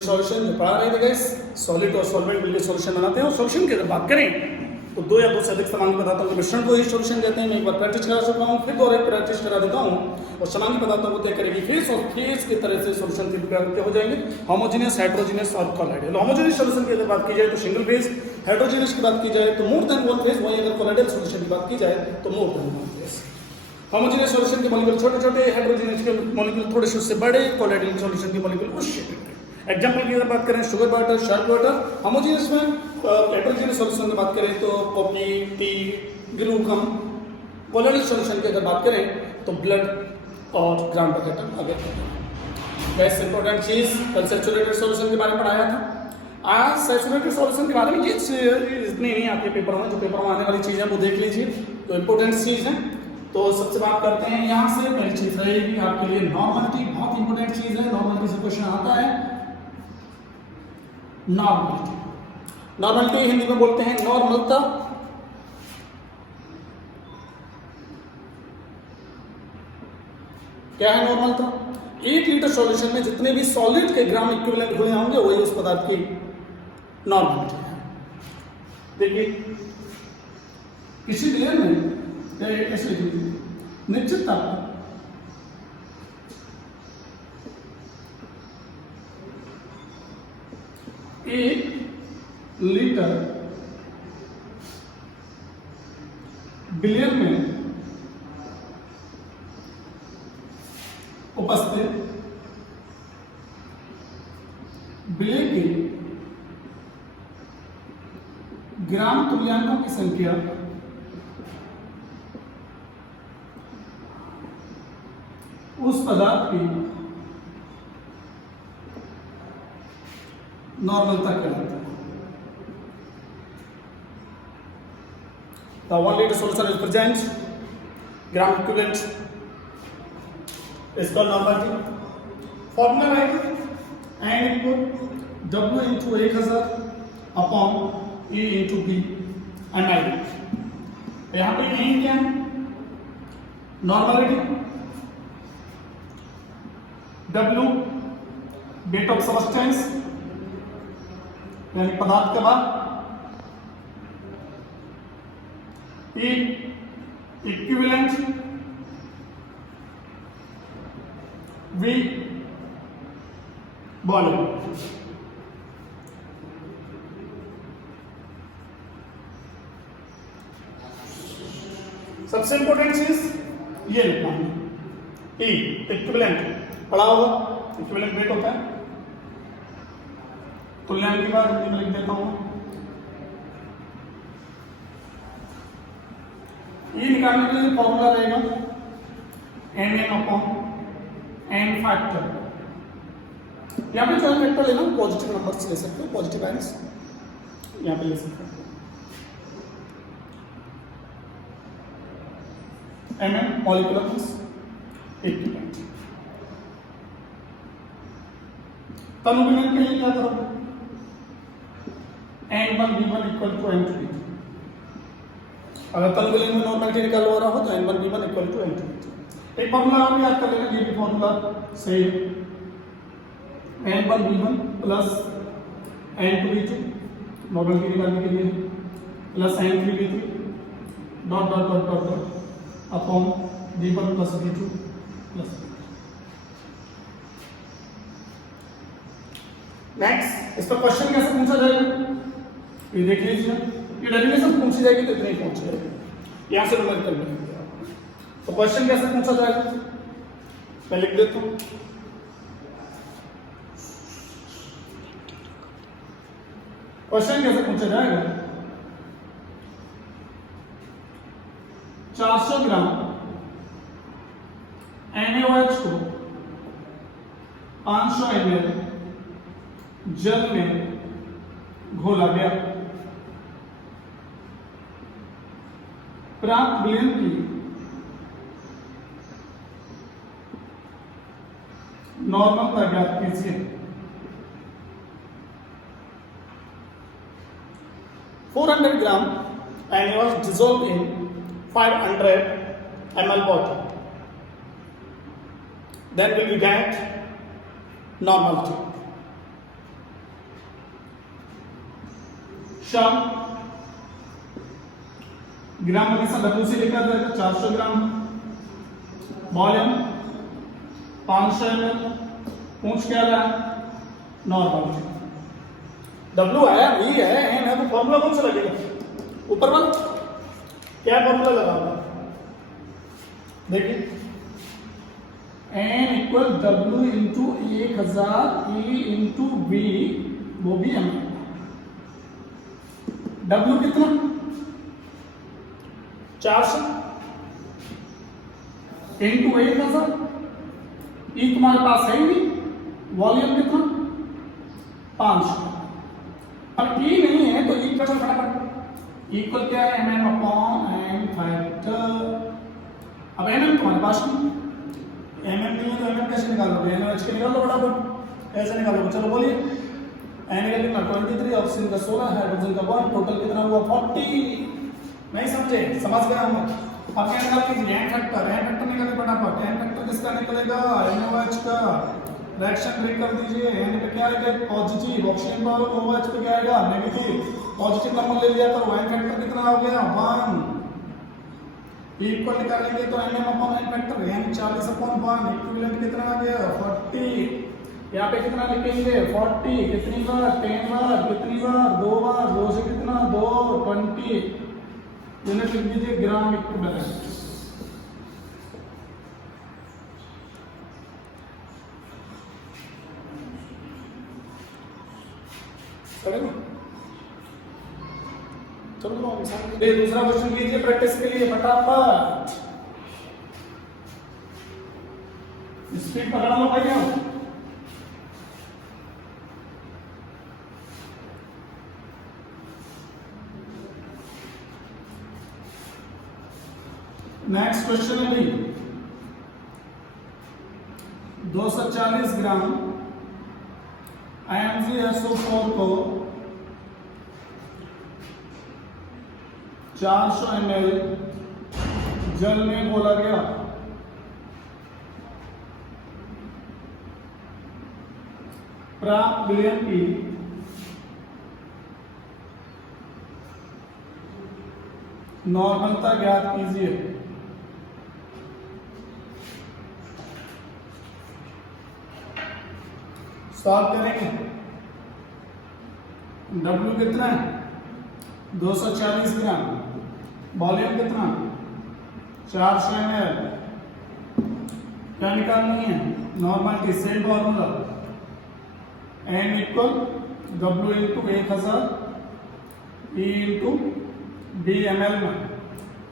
Solution जो पढ़ा रहे थे गाइस, सॉलिड और सॉल्वेंट मिलकर सॉल्यूशन बनाते हैं। और सॉल्यूशन की अगर बात करें तो दो या दो से अधिक समांगी पदार्थों के मिश्रण को ही सॉल्यूशन कहते हैं। मैं एक बार प्रैक्टिस करा चुका हूँ, फिर दोबारा प्रैक्टिस करा देता हूँ। और समांगी पदार्थों को तय करेगी फेस, और फेस की तरह से सॉल्यूशन तीन प्रकार के हो जाएंगे: होमोजेनियस, हेटेरोजेनियस और कोलाइडल। होमोजेनियस सॉल्यूशन की अगर बात की जाए तो सिंगल फेज, हेटेरोजेनियस की बात की जाए तो मोर देन वन फेज, वहीं अगर कोलाइडल सॉल्यूशन की बात की जाए तो more than one phase. Homogeneous solution के मॉलिक्यूल छोटे छोटे, हेटेरोजेनियस के मॉलिक्यूल थोड़े से उससे बड़े, कोलाइडल सॉल्यूशन के मॉलिक्यूल उससे बड़े। एग्जाम्पल की अगर बात करें sugar water, sharp water. Homogeneous में हेटेरोजेनियस सॉल्यूशन की बात करें तो कॉफी, टी, ग्लूकम। कोलाइडल सॉल्यूशन की अगर बात करें तो ब्लड और ग्राम वाटर। अगर बेस्ट इंपॉर्टेंट चीज कल सैचुरेटेड सॉल्यूशन के बारे में पढ़ाया था। आज सैचुरेटेड सॉल्यूशन के बारे में ये इतनी नहीं आती है पेपर में, जो पेपर में आने वाली चीज़ है वो देख लीजिए, तो इंपॉर्टेंट चीज़ है। तो सबसे बात करते हैं यहाँ से। पहली चीज रहेगी आपके लिए नॉर्मलिटी, बहुत इंपॉर्टेंट चीज है। नॉर्मलिटी से क्वेश्चन आता है। नॉर्मलिटी, नॉर्मलिटी हिंदी में बोलते हैं नॉर्मलता। क्या है नॉर्मलता? 1 लीटर सॉल्यूशन में जितने भी सॉलिड के ग्राम इक्विवेलेंट घुले होंगे वही उस पदार्थ की नॉर्मलिटी है। देखिए किसी लेयर में ऐसे निश्चित तापमान एक लीटर बिलियन में उपस्थित बिलियन के ग्राम तुल्यांकों की संख्या उस पदार्थ की नॉर्मलता कहलाती है। The 1 liter solution is present, gram equivalent is called normality. Formula है n equal W into 1000 upon E into B and I. यहाँ पे n क्या है? Normality. W weight of substance यानी पदार्थ का भार। E equivalent, V volume. सबसे इंपॉर्टेंट चीज ये लिखना है, E इक्विवेलेंट पढ़ा होगा। इक्विवेलेंट वेट होता है, तुल्यांक की बात हिंदी में लिख देता हूं। ये निकालने के लिए फॉर्मूला रहेगा Nn अपॉन n फैक्टर। यहां पे जो फैक्टर लेना पॉजिटिव नंबर ले सकते हो, पॉजिटिव आइंस यहां पे ले सकते हो। Mn molecular mass equivalent. तनु विलयन के लिए क्या करोगे? N1 V1 equal to N2 V2। अगर तनु विलयन में नॉर्मलिटी निकालना रहा हो तो N1 V1 equal to N2 V2। एक फॉर्मूला और भी याद कर लेना, ये भी फॉर्मूला से N1 V1 plus N2 V2 normality निकालने के लिए, plus N3 V3 dot dot dot dot dot upon V1 plus V2 plus. Next, इसका क्वेश्चन कैसे पूछा जाएगा ये देख लीजिए। ये डेफिनेशन पूछी जाएगी तो इतनी पहुंच जाएगी, यहां से नंबर कर लेंगे। तो क्वेश्चन कैसे पूछा जाएगा मैं लिख देता हूं। क्वेश्चन कैसे पूछा जाएगा? 400 ग्राम NaOH को 500 ml जल में घोला गया। प्राप्त विलयन की नॉर्मलता ज्ञात कीजिए। 400 ग्राम NaOH dissolved in 500 ml water. Then we will get normality. श्रम ग्राम हमेशा डब्ल्यू से लिखा जाएगा 400 ग्राम, वॉल्यूम 500 ml, पूछ क्या रहा है नॉर्मल, डब्ल्यू है वी है एन है, तो फॉर्मूला कौन सा लगेगा ऊपर वाला, क्या फॉर्मूला लगा देखिए N equal W into 1000 E into V, वो भी एम, डब्ल्यू कितना 400 इंटू 1000, ई तुम्हारे पास है ही नहीं, वॉल्यूम कितना 500, अब ई नहीं है तो ई का फटाफट इक्वल क्या है mm अपॉन एम फैक्टर, अब mm तुम्हारे पास नहीं, mm नहीं है तो mm कैसे निकालोगे, NaOH के निकाल लो फटाफट, कैसे निकालोगे चलो बोलिए, n का कितना 23, ऑक्सीजन का 16, हाइड्रोजन का 1, टोटल कितना हुआ 40, नहीं समझे समझ गया हम, अब क्या निकाल कीजिए n फैक्टर निकालिए फटाफट, n फैक्टर किसका निकलेगा NaOH का, रिएक्शन ब्रेक कर दीजिए, n पे क्या आएगा पॉजिटिव, ऑक्सीजन पर OH पे क्या आएगा नेगेटिव, पॉजिटिव नंबर ले लिया तो n फैक्टर कितना हो गया 1, इक्वल निकालेंगे तो mm upon n factor n 40 upon 1 equivalent कितना आ गया 40, यहाँ पे कितना लिखेंगे 40, कितनी बार 10 बार, कितनी बार 2 बार, 2 से कितना 2 20, यूनिट लिख दीजिए ग्राम इक्विवेलेंट, चलो दूसरा क्वेश्चन कीजिए प्रैक्टिस के लिए फटाफट, स्पीड पकड़ लो भैया, नेक्स्ट क्वेश्चन है भी 240 ग्राम IMgSO4 को 400 ml जल में घोला गया, प्राप्त विलयन की नॉर्मलता ज्ञात कीजिए, सॉल्व करेंगे, W कितना है 240 ग्राम, वॉल्यूम कितना 400 ml, क्या निकालनी है normal same formula n equal W into 1000 E into D ml में,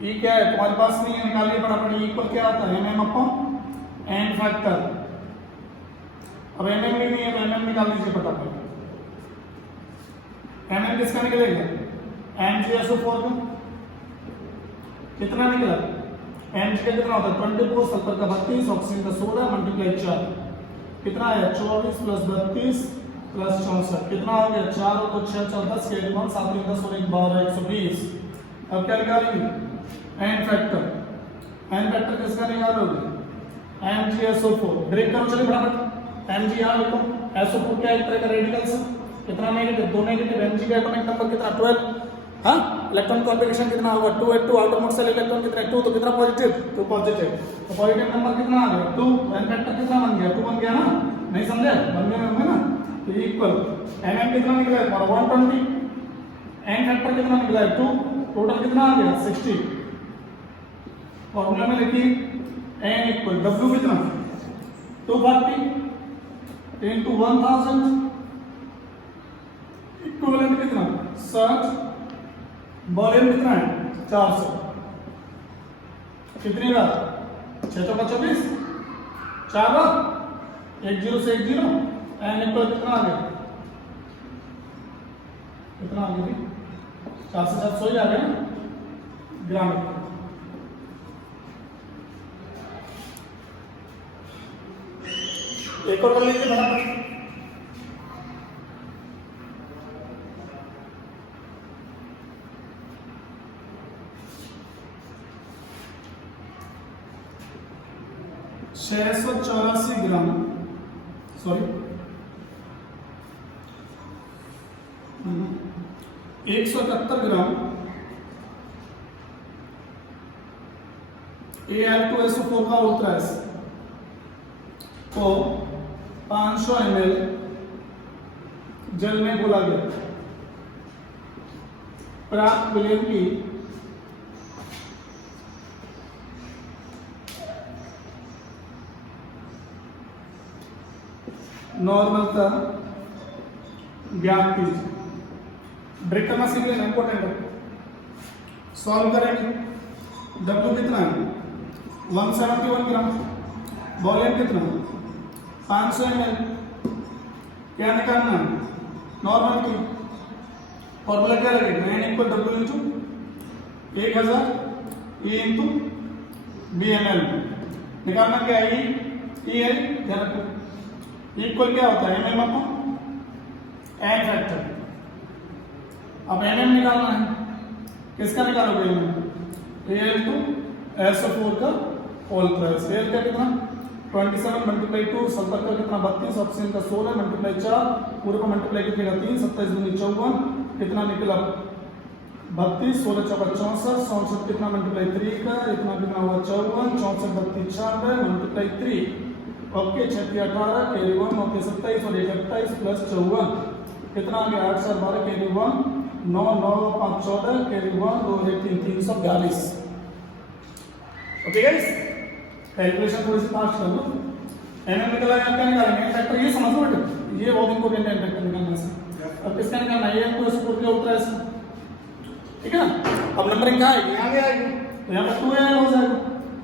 E क्या है तुम्हारे पास नहीं है निकालिए फटाफट, E इक्वल क्या आता है mm अपॉन n फैक्टर, अब mm नहीं है तो mm निकाल लीजिए फटाफट, mm किसका निकलेगा MgSO4 का कितना निकला, Mg का कितना होता है 24, सल्फर का 32, ऑक्सीजन का 16 मल्टीप्लाई 4 कितना है 24 प्लस 32 प्लस 64 कितना हो गया 4 और 2 6 4 10 के 1 7 10 और 1 12 120, अब क्या निकालेंगे n फैक्टर किसका निकालोगे MgSO4, ब्रेक करो चलिए फटाफट, Mg यहाँ लिखो, SO4 क्या एक तरह का रेडिकल है, कितना नेगेटिव 2 नेगेटिव, Mg का एटॉमिक नंबर कितना 12, हाँ इलेक्ट्रॉन कॉन्फ़िगरेशन कितना होगा 2 आउटर मोस्ट सेल इलेक्ट्रॉन कितना 2, तो कितना पॉजिटिव 2 पॉजिटिव, तो पॉजिटिव नंबर कितना आ गया 2, n फैक्टर कितना बन गया 2 बन गया ना, नहीं समझे बन गया होंगे ना, तो इक्वल mm कितना निकला है 120, n फैक्टर कितना निकला है 2, टोटल कितना आ गया 60, फॉर्मूला में लिखिए n इक्वल W कितना 240 into 1000 इक्विवेलेंट कितना 60, वॉल्यूम कितना है 400, कितनी बार 6 चौका 24, 4 बार 1 0 से 1 0, n इक्वल कितना आ गया, कितना आ गया 4 से 700 ही आ गया ग्राम, एक और कर लीजिए फटाफट, छह सौ 84 ग्राम 171 ग्राम Al2SO4 का उल्ट्रास को 500 ml जल में घोला गया। प्राप्त विलयन की नॉर्मलता ज्ञात कीजिए। ब्रेक करना सीख लेना, इंपॉर्टेंट है। सॉल्व करेंगे। W कितना है 171 ग्राम, वॉल्यूम कितना 500 ml। क्या निकालना है नॉर्मल की फॉर्मूला क्या लगेगा N equal W into 1000 E into BML। निकालना क्या है E है, ध्यान रखो इक्वल क्या होता है mm अपॉन n फैक्टर। अब mm निकालना है, किसका निकालोगे mm Al2SO4 का उल्ट्रास। Al का कितना 27 मल्टीप्लाई 2, सल्फर का कितना 32, ऑक्सीजन का 16 मल्टीप्लाई 4, पूरे को मल्टीप्लाई कितने 3, 27 दूनी 54, कितना निकला 32, 16 चौका 64, 64 कितना मल्टीप्लाई 3 का इतना कितना हुआ 54, 64 32 96 मल्टीप्लाई 3, ओके 36 18 कैरी 1 ओके 27 और 1 28 प्लस 54 कितना आ गया 8 4 12 carry 1 9 9 5 14 carry 1 2 1 3 342। Okay guys, calculation थोड़ी सी फास्ट कर लो। एमएम निकला है, क्या निकालेंगे फैक्टर, ये समझ लो बेटा, ये बहुत इंपॉर्टेंट है फैक्टर निकालना से। अब किसका निकालना है ये तो सपोर्ट के उल्टा है, ठीक है ना। अब नंबरिंग कहाँ आएगी, यहाँ पे आएगी, तो यहाँ पे 2Al हो जाएगा,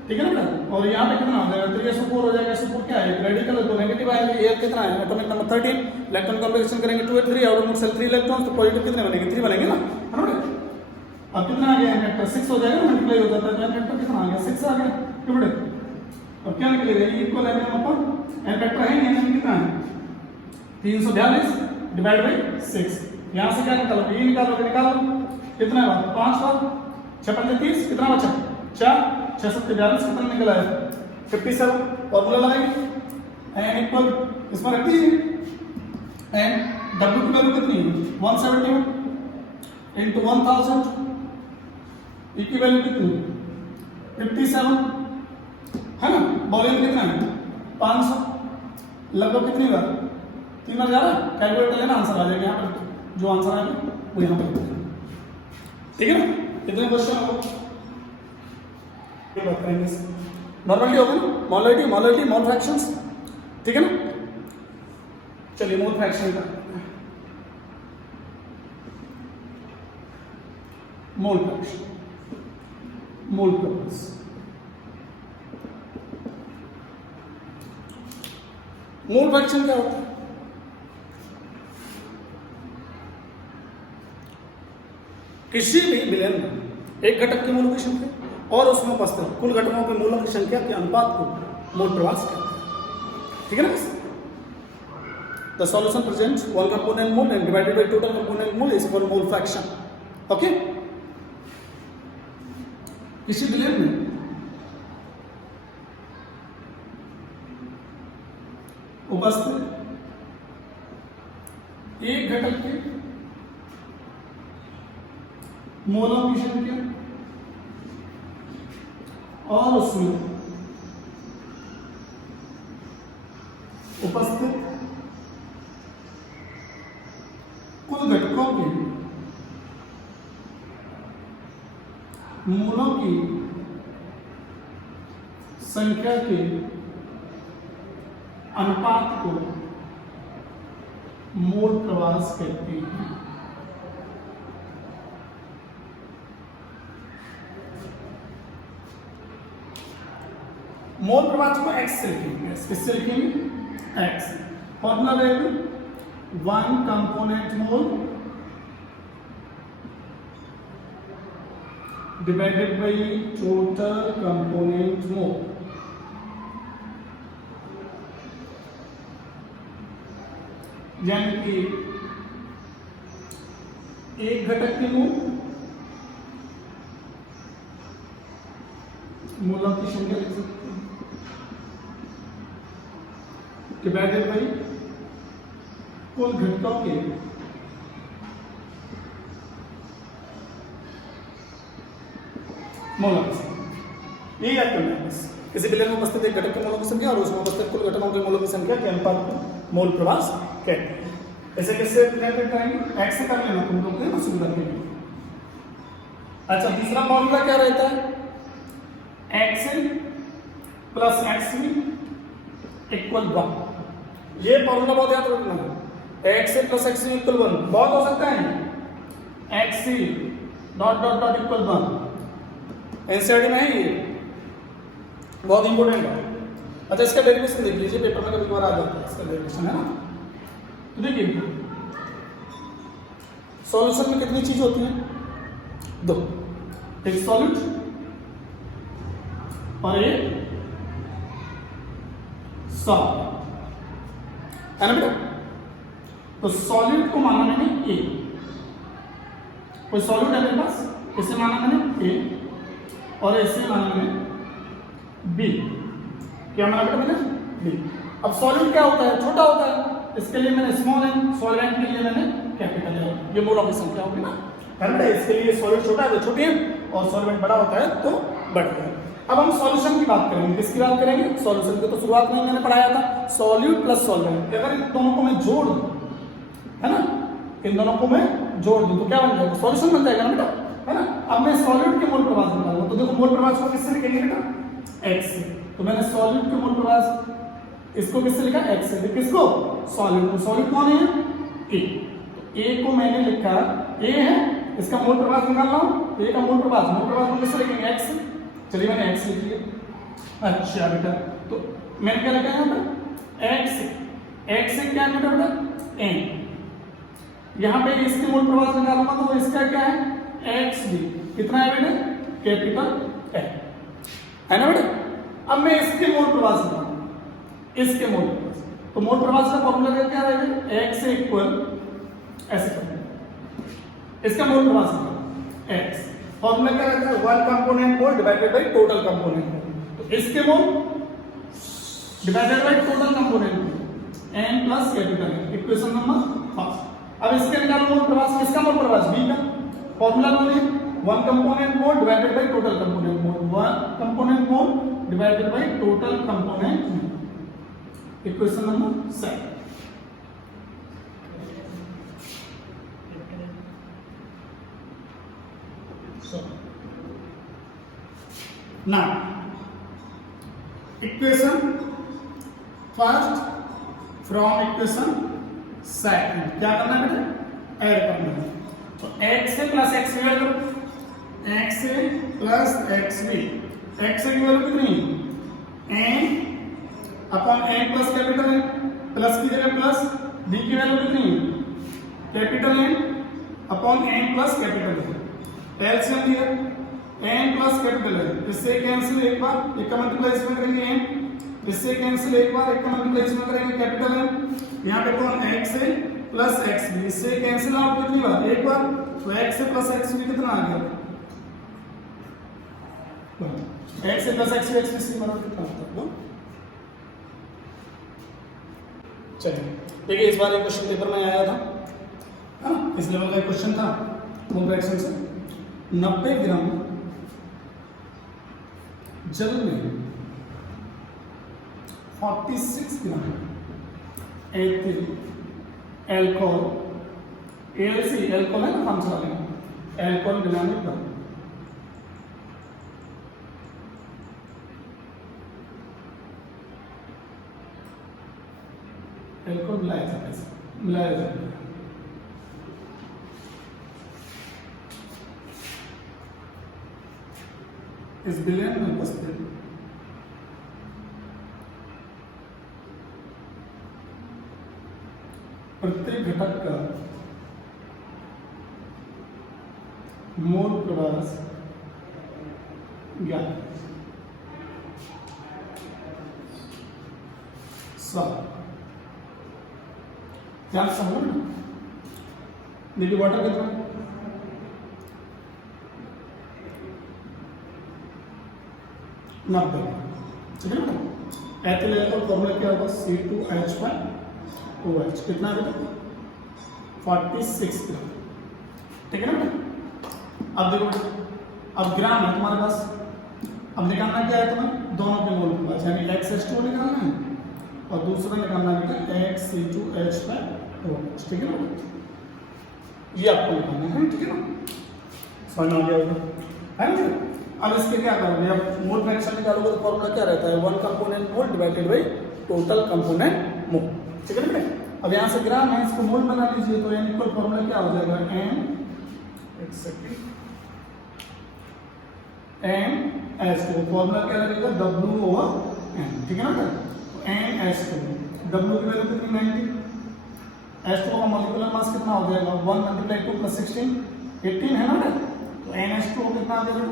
ठीक है ना बेटा। और यहाँ पे कितना हो जाएगा 3SO4 हो जाएगा। SO4 क्या है रेडिकल है तो नेगेटिव आएगा। Al कितना है एटॉमिक नंबर 13, इलेक्ट्रॉन कॉन्फ़िगरेशन करेंगे 2 8 3, आउटर मोड सेल 3 इलेक्ट्रॉन्स, तो पॉजिटिव कितने बनेंगे 3 बनेंगे ना, है ना। अब कितना आ गया फैक्टर 6 हो जाएगा, मल्टीप्लाई हो जाता है फैक्टर कितना आ गया 6 आ गया, ठीक है। अब क्या निकलेगा ये इक्वल एम अपन एन फैक्टर है, एन कितना है 342 डिवाइड बाय 6। यहां से क्या निकालोगे ये निकालोगे, निकालो कितना है 5 बार 6 5 30 कितना बचा 4 6 7 42 कितना निकला है 57। फॉर्मूला लगाएंगे एन इक्वल इसमें रख दीजिए एन डब्ल्यू की वैल्यू कितनी है 171 इनटू 1000, ई की वैल्यू कितनी 57 है ना। वॉल्यूम कितना है 500, लगभग कितनी बार 3000। कैलकुलेट कर लेना, आंसर आ जाएगा यहाँ पर, जो आंसर आएगा वो यहाँ पर, ठीक है ना। कितने क्वेश्चन हो बात करेंगे, नॉर्मलिटी होगी ना, मोलरिटी मोलरिटी मोल फ्रैक्शंस, ठीक है ना। चलिए मोल फ्रैक्शन का मोल फ्रैक्शन मोल प्रवास मोल फ्रैक्शन क्या होता है, किसी भी विलयन में एक घटक की मोलों की संख्या और उसमें उपस्थित कुल घटकों के मोलों की संख्या के अनुपात को मोल प्रवास कहते हैं, ठीक है ना। The solution presents one component mole and divided by total component mole is called mole fraction. Okay, किसी विलयन में उपस्थित एक घटक के मोलों की संख्या और उसमें उपस्थित कुल घटकों के मोलों की संख्या के अनुपात को मोल प्रवास कहते हैं। मोल प्रवास को x से लिखेंगे, किससे लिखेंगे x। फॉर्मूला रहेगा 1 component mole divided by total component mole. यानी कि एक घटक के मोलों की संख्या लिख सकते हैं डिवाइडेड बाई कुल घटकों के मोलर की संख्या, यही याद करना है बस। किसी विलयन में उपस्थित एक घटक के मोलों की संख्या और उसमें उपस्थित कुल घटकों के मोलों की संख्या के अनुपात को मोल प्रवास कहते हैं। ऐसे कैसे कैलकुलेट करेंगे? एक्स से कर लेना तुम लोग के सुविधा के लिए। अच्छा, दूसरा फॉर्मूला क्या रहता है? X plus x equal 1। ये फॉर्मूला बहुत याद रखना है। एक्स प्लस एक्स इक्वल 1 बहुत हो सकता है। X dot dot dot equal 1 NCERT में है, ये बहुत इंपॉर्टेंट है। अच्छा, इसका डेरिवेशन देख लीजिए, पेपर में कभी बार आ जाता है इसका डेरिवेशन, है ना। तो देखिए सॉल्यूशन में कितनी चीज होती है? दो, एक सॉल्यूट और एक सॉल्व, है ना बेटा। तो सॉल्यूट को माना मैंने ए, कोई सॉल्यूट है मेरे पास, इसे माना मैंने ए और इसे माना मैंने बी। क्या माना बेटा मैंने? बी। अब सॉल्यूट क्या होता है? छोटा होता है, इसके लिए मैंने स्मॉल एन, सॉल्वेंट के लिए मैंने कैपिटल एन। ये मोलों की संख्या होगी ना, है ना। इसके लिए सॉल्यूट छोटा है तो छोटी एन और सॉल्वेंट बड़ा होता है तो बड़ा है। अब हम सॉल्यूशन की बात करेंगे। किसकी बात करेंगे? सॉल्यूशन की। तो शुरुआत में मैंने पढ़ाया था सॉल्यूट प्लस सॉल्वेंट। अगर इन दोनों को मैं जोड़ दूं, है ना, इन दोनों को मैं जोड़ दूं तो क्या बन जाएगा? सॉल्यूशन बन जाएगा ना बेटा, है ना। अब मैं सॉल्यूट के मोल प्रवाह निकालूंगा, तो देखो मोल प्रवाह को किससे लिखेंगे बेटा? एक्स से। तो मैंने सॉल्यूट के मोल प्रवाह इसको किससे लिखा? एक्स से। किसको? सॉल्यूट को। सॉल्यूट कौन है? ए। तो ए को मैंने लिखा, ए है, इसका मोल प्रवाह निकाल रहा हूं। ए का मोल प्रवाह को किससे लिखेंगे? एक्स से। चलिए मैंने एक्स लिख लिया। अच्छा बेटा, तो मैंने क्या लिखा है यहाँ पर? एक्स। एक्स से क्या बेटा? एन। यहाँ पे इसके मोल प्रवाह निकालूंगा तो इसका क्या है? X D. कितना है बेटा? कैपिटल ए, है ना बेटा। अब मैं इसके मोल प्रवाह निकालूंगा, इसके मोल प्रवाह। तो मोल प्रवाह का फॉर्मूला क्या रहेगा? एक्स इक्वल, ऐसे करते इसका मोल प्रवाह निकालो एक्स। फॉर्मूला क्या रहता है? 1 component mole divided by total component mole. तो इसके mole divided by total component mole, n plus capital N, equation number first. अब इसके निकालो मोल प्रवाह। किसका मोल प्रवाह? b का। फॉर्मूला बोलिए 1 component mole divided by total component mole. 1 component mole divided by total component mole, equation number 7। Now, equation first from equation second क्या करना है बेटा? ऐड करना है। तो x से प्लस एक्स वी ऐड करो। x से प्लस एक्स वी, एक्स की वैल्यू कितनी? n upon n plus capital n, plus की जगह प्लस, b की वैल्यू कितनी? Capital n upon n plus capital n। LCM दिया n प्लस कैपिटल है, इससे कैंसिल एक बार, एक का मल्टीप्लाई इसमें करेंगे n, इससे कैंसिल एक बार, एक का मल्टीप्लाई इसमें करेंगे कैपिटल n। यहाँ पे कौन? x से प्लस x भी, इससे कैंसिल आउट कितनी बार? एक बार। तो x से प्लस x भी कितना आ गया? x से प्लस x भी x से बराबर कितना होता है? चलिए देखिए, इस बार एक क्वेश्चन पेपर में आया था, है ना, इस लेवल का एक क्वेश्चन था मोल फ्रैक्शन से। 90 ग्राम जल में 46 ग्राम एथिल एल्कोहल, एलसी एल्कोहल है ना, काम चला लेंगे, एल्कोहल मिलाने पर एल्कोहल मिलाया जाता है, मिलाया जाता है। इस विलयन में उपस्थित प्रत्येक घटक का मोल प्रवाह ज्ञात। ध्यान से समझो ना, देखिए वाटर कितना, नब्बे, ठीक है ना। एथिल एल्कोहल फॉर्मूला क्या होगा? C2H5OH, कितना है बेटा? 46 ग्राम, ठीक है ना बेटा। अब देखो अब ग्राम है तुम्हारे पास, अब निकालना क्या है तुम्हें, दोनों के मोल के पास, यानी XH2 निकालना है और दूसरा निकालना है XC2H5OH, ठीक है ना, ये आपको निकालना है, ठीक है ना, समझ में आ गया होगा, है ना। अब इसके क्या करोगे, अब मोल फ्रैक्शन निकालोगे तो फॉर्मूला क्या रहता है, 1 component mole divided by total component mole, ठीक है ना। अब यहाँ से ग्राम है, इसको मोल बना लीजिए, तो n इक्वल फॉर्मूला क्या हो जाएगा, NH2, फॉर्मूला क्या लगेगा, W/N, ठीक है ना। तो NH2, W की वैल्यू कितनी 90, H2 का मॉलिक्यूलर मास कितना हो जाएगा, 1 × 2 + 16 18 है ना। तो NH2 कितना आ जाएगा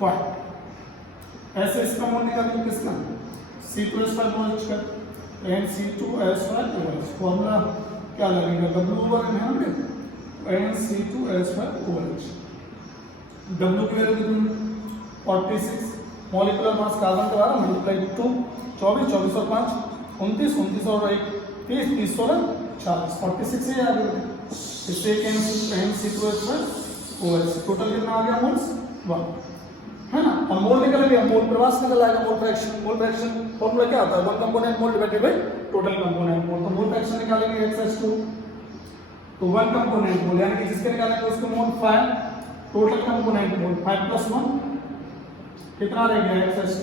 5, ऐसे इसका मोल निकालेंगे किसका, C2H5OH का, NC2H5OH, फॉर्मूला क्या लगेगा, W/N है ना, NC2H5OH, W की वैल्यू कितनी 46, मॉलिक्यूलर मास कार्बन का 12 × 2 24, 24 और 5 29, 29 और 1 30, 30 और 40, 46 से आ गया, इससे NC2H5OH टोटल कितना आ गया मोल्स 1, है ना। और मोल निकल गया, मोल प्रवास निकल आएगा, मोल फ्रैक्शन फॉर्मूला क्या होता है, 1 component mole divided by total component mole, तो मोल फ्रैक्शन निकालेंगे XH2, तो 1 कंपोनेंट मोल यानी कि जिसके निकालेंगे उसको मोल 5, टोटल कंपोनेंट मोल 5 + 1 कितना रहेगा XH2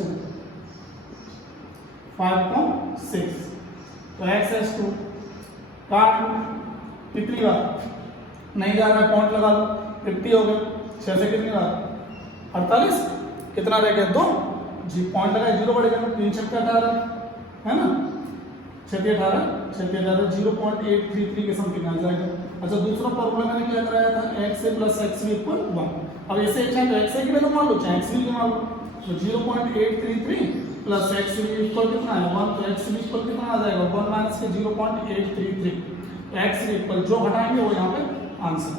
5.6, तो XH2 काट कितनी बार नहीं जा रहा है, पॉइंट लगा लो 50 हो गए, 6 से कितनी बार 48, कितना रह गया 2 जी, पॉइंट लगा 0 बढ़ेगा तो 3 × 6 = 18 है ना, 6 × 18 0.833 के समथिंग आ जाएगा। अच्छा दूसरा फॉर्मूला मैंने क्या कराया था, XA + XB = 1, अब ऐसे अच्छा तो XA की वैल्यू मान लो चाहे XB की मान लो, तो 0.833 + XB इक्वल कितना है 1, तो XB इक्वल कितना आ जाएगा 1 - 0.833, तो XB इक्वल जो हटाएंगे वो यहाँ पे आंसर